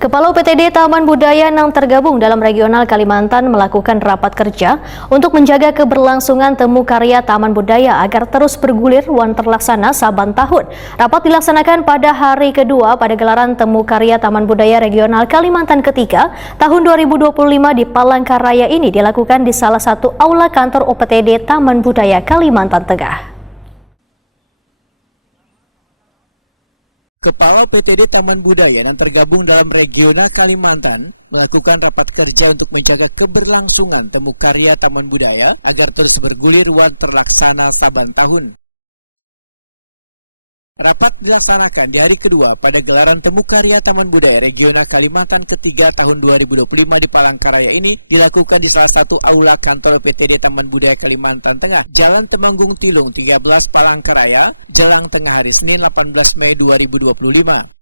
Kepala UPTD Taman Budaya yang tergabung dalam Regional Kalimantan melakukan rapat kerja untuk menjaga keberlangsungan temu karya Taman Budaya agar terus bergulir wan terlaksana saban tahun. Rapat dilaksanakan pada hari kedua pada gelaran temu karya Taman Budaya Regional Kalimantan ketiga tahun 2025 di Palangkaraya ini dilakukan di salah satu aula kantor UPTD Taman Budaya Kalimantan Tengah. Kepala UPTD Taman Budaya yang tergabung dalam Regional Kalimantan melakukan rapat kerja untuk menjaga keberlangsungan temu karya Taman Budaya agar terus bergulir wan terlaksana saban tahun. Rapat dilaksanakan di hari kedua pada gelaran temu karya Taman Budaya Regional Kalimantan ketiga tahun 2025 di Palangkaraya ini dilakukan di salah satu aula kantor UPTD Taman Budaya Kalimantan Tengah, Jalan Temanggung Tilung 13 Palangkaraya, jelang tengah hari Senin 18 Mei 2025.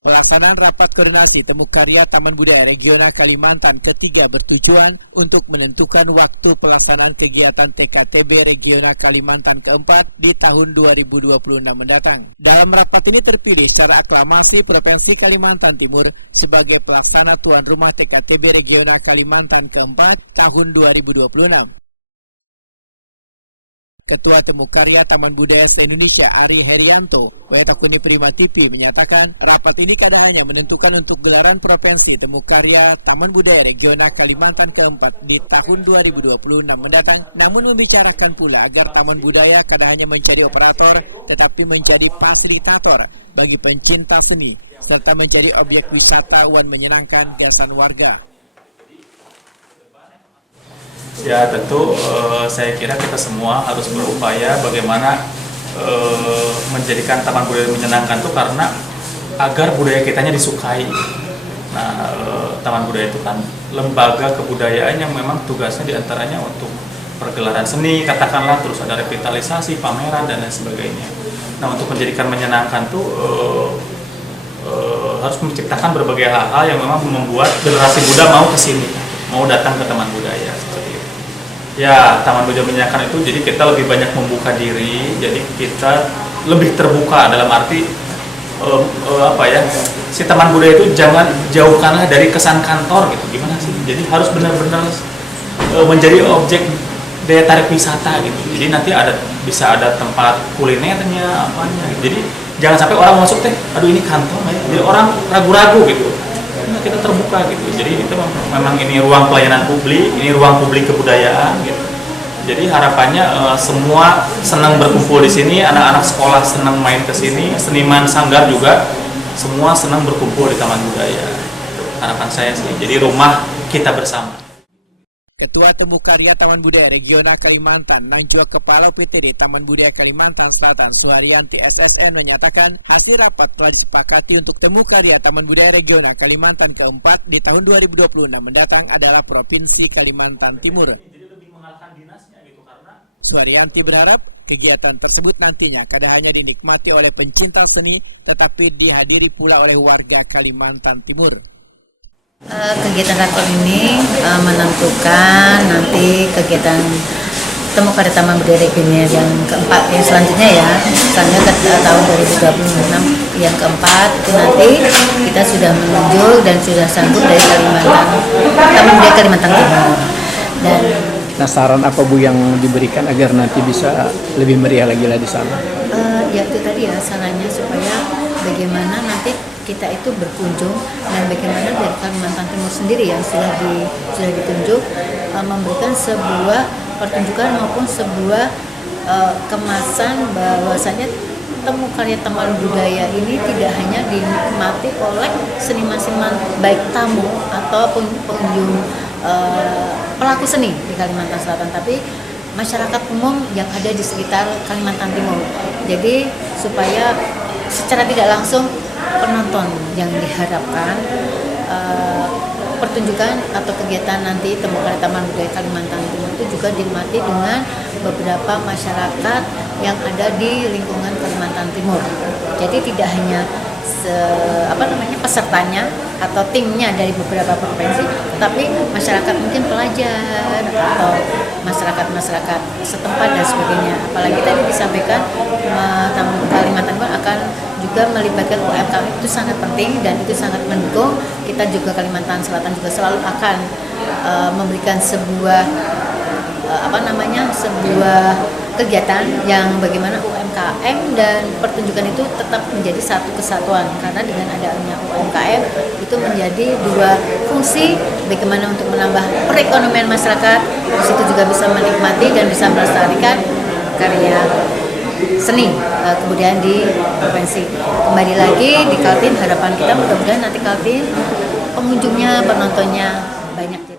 Pelaksanaan rapat koordinasi temu karya Taman Budaya Regional Kalimantan ketiga bertujuan untuk menentukan waktu pelaksanaan kegiatan TKTB Regional Kalimantan keempat di tahun 2026 mendatang. Dalam rapat ini terpilih secara aklamasi Provinsi Kalimantan Timur sebagai pelaksana tuan rumah TKTB Regional Kalimantan keempat tahun 2026. Ketua Temu Karya Taman Budaya se-Indonesia Ari Herianto, Wetakuni Prima TV menyatakan rapat ini kada hanya menentukan untuk gelaran Provinsi Temu Karya Taman Budaya Regional Kalimantan keempat di tahun 2026 mendatang, namun membicarakan pula agar Taman Budaya kada hanya menjadi operator tetapi menjadi fasilitator bagi pencinta seni serta menjadi objek wisata wan menyenangkan gasan warga. Ya tentu saya kira kita semua harus berupaya bagaimana menjadikan Taman Budaya menyenangkan itu karena agar budaya kitanya disukai. Nah, Taman Budaya itu kan lembaga kebudayaan yang memang tugasnya diantaranya untuk pergelaran seni, katakanlah, terus ada revitalisasi, pameran dan lain sebagainya. Nah, untuk menjadikan menyenangkan tuh harus menciptakan berbagai hal-hal yang memang membuat generasi muda mau kesini, mau datang ke Taman Budaya. Ya, Taman Budaya menyenangkan itu jadi kita lebih banyak membuka diri, jadi kita lebih terbuka dalam arti si Taman Budaya itu jangan jauhkanlah dari kesan kantor gitu, gimana sih? Jadi harus benar-benar menjadi objek daya tarik wisata gitu. Jadi nanti bisa ada tempat kulinernya, apanya gitu. Jadi jangan sampai orang masuk aduh ini kantor ya. Jadi orang ragu-ragu gitu. Kita terbuka gitu, jadi itu memang ini ruang pelayanan publik, ini ruang publik kebudayaan gitu. Jadi harapannya semua senang berkumpul di sini, anak-anak sekolah senang main ke sini, seniman sanggar juga semua senang berkumpul di Taman Budaya. Harapan saya sih, jadi rumah kita bersama. Ketua Temu Karya Taman Budaya Regional Kalimantan dan juga Kepala UPTD Taman Budaya Kalimantan Selatan Suharyanti SSN menyatakan hasil rapat telah disepakati untuk Temu Karya Taman Budaya Regional Kalimantan keempat di tahun 2026 mendatang adalah Provinsi Kalimantan Timur. Suharyanti berharap kegiatan tersebut nantinya kada hanya dinikmati oleh pencinta seni tetapi dihadiri pula oleh warga Kalimantan Timur. Kegiatan rapat ini menentukan nanti kegiatan Temu Karya Taman Budaya Regional yang keempat, yang selanjutnya ya, misalnya ke tahun 2026 yang keempat itu nanti kita sudah menunjuk dan sudah sanggup dari Kalimantan, Taman Budaya Kalimantan Timur. Dan saran apa Bu yang diberikan agar nanti bisa lebih meriah lagi lah di sana? Ya itu tadi ya sarannya supaya bagaimana nanti kita itu berkunjung dan bagaimana dari Kalimantan Timur sendiri yang sudah ditunjuk memberikan sebuah pertunjukan maupun sebuah kemasan bahwasanya Temu Karya Taman Budaya ini tidak hanya dinikmati oleh seniman-seniman baik tamu ataupun pengunjung pelaku seni di Kalimantan Selatan, tapi masyarakat umum yang ada di sekitar Kalimantan Timur. Jadi supaya secara tidak langsung penonton yang diharapkan pertunjukan atau kegiatan nanti Temu Karya Taman Budaya Kalimantan Timur itu juga dinikmati dengan beberapa masyarakat yang ada di lingkungan Kalimantan Timur. Jadi tidak hanya pesertanya atau timnya dari beberapa provinsi, tapi masyarakat mungkin pelajar atau masyarakat setempat dan sebagainya. Apalagi tadi disampaikan Kalimantan Timur akan juga melibatkan UMKM, itu sangat penting dan itu sangat mendukung. Kita juga Kalimantan Selatan juga selalu akan memberikan sebuah sebuah kegiatan yang bagaimana UMKM dan pertunjukan itu tetap menjadi satu kesatuan, karena dengan adanya UMKM itu menjadi dua fungsi, bagaimana untuk menambah perekonomian masyarakat, terus itu juga bisa menikmati dan bisa melestarikan karya seni kemudian di provinsi. Kembali lagi di Kaltim, harapan kita mudah-mudahan nanti Kaltim pengunjungnya, penontonnya banyak.